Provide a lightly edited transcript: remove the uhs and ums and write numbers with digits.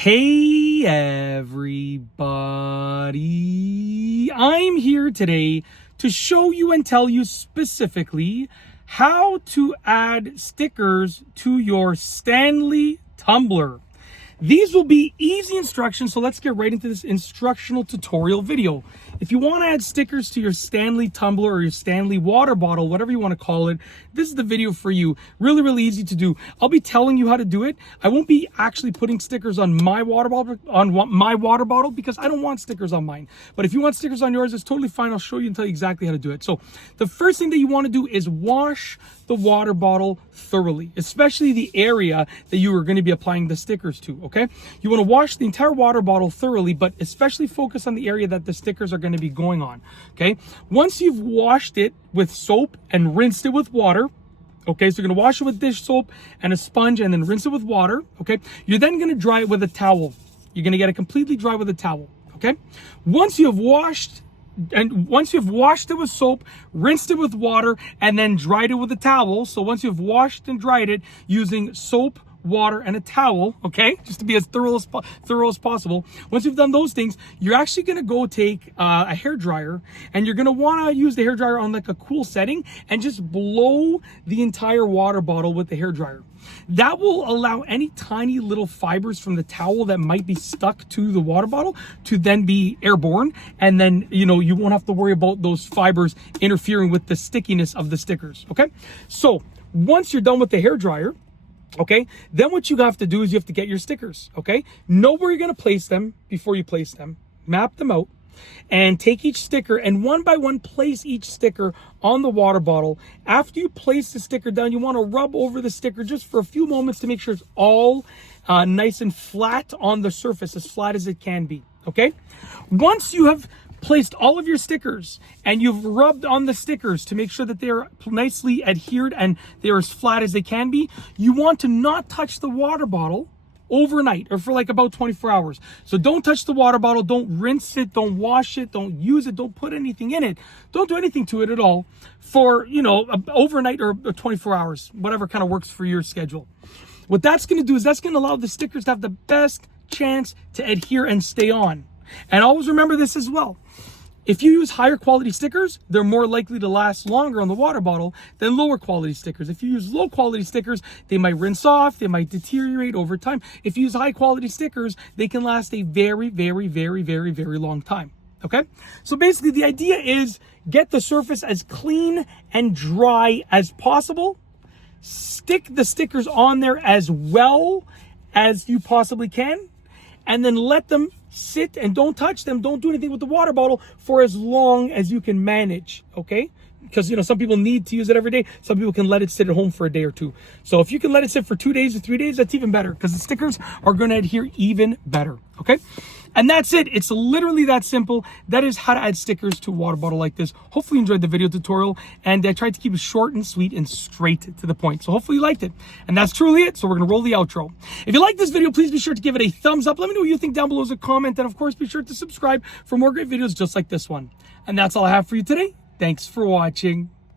Hey everybody, I'm here today to show you and tell you specifically how to add stickers to your Stanley Tumblr. These will be easy instructions, so let's get right into this instructional tutorial video. If you want to add stickers to your Stanley Tumbler or your Stanley water bottle, whatever you want to call it, this is the video for you. Really easy to do. I'll be telling you how to do it. I won't be actually putting stickers on my water bottle because I don't want stickers on mine. But if you want stickers on yours, it's totally fine. I'll show you and tell you exactly how to do it. So the first thing that you want to do is wash the water bottle thoroughly, especially the area that you are going to be applying the stickers to, okay? You want to wash the entire water bottle thoroughly, but especially focus on the area that the stickers are going to be going on, okay? Once you've washed it with soap and rinsed it with water, okay, so you're going to wash it with dish soap and a sponge and then rinse it with water, okay? You're then going to dry it with a towel. You're going to get it completely dry with a towel, okay? Once you've washed it with soap, rinsed it with water, and then dried it with a towel. So once you've washed and dried it using soap, water, and a towel, okay, just to be as thorough as possible. Once you've done those things, you're actually going to go take a hair dryer, and you're going to want to use the hair dryer on like a cool setting and just blow the entire water bottle with the hair dryer. That will allow any tiny little fibers from the towel that might be stuck to the water bottle to then be airborne, and then you won't have to worry about those fibers interfering with the stickiness of the stickers, okay? So once you're done with the hair dryer, okay, then what you have to do is you have to get your stickers, okay? Know where you're going to place them before you place them. Map them out and take each sticker and one by one place each sticker on the water bottle. After you place the sticker down, you want to rub over the sticker just for a few moments to make sure it's all nice and flat on the surface, as flat as it can be, okay? Once you have placed all of your stickers and you've rubbed on the stickers to make sure that they're nicely adhered and they're as flat as they can be, you want to not touch the water bottle overnight or for like about 24 hours. So don't touch the water bottle, don't rinse it, don't wash it, don't use it, don't put anything in it, don't do anything to it at all for overnight or 24 hours, whatever kind of works for your schedule. What that's going to do is that's going to allow the stickers to have the best chance to adhere and stay on. And always remember this as well. If you use higher quality stickers, they're more likely to last longer on the water bottle than lower quality stickers. If you use low quality stickers, they might rinse off, they might deteriorate over time. If you use high quality stickers, they can last a very long time. Okay? So basically the idea is get the surface as clean and dry as possible. Stick the stickers on there as well as you possibly can, and then let them sit and don't touch them. Don't do anything with the water bottle for as long as you can manage, okay? Because, some people need to use it every day. Some people can let it sit at home for a day or two. So if you can let it sit for 2 days or 3 days, that's even better because the stickers are going to adhere even better, okay? And that's it. It's literally that simple. That is how to add stickers to a water bottle like this. Hopefully you enjoyed the video tutorial, and I tried to keep it short and sweet and straight to the point. So hopefully you liked it. And that's truly it. So we're going to roll the outro. If you like this video, please be sure to give it a thumbs up. Let me know what you think down below as a comment. And of course, be sure to subscribe for more great videos just like this one. And that's all I have for you today. Thanks for watching.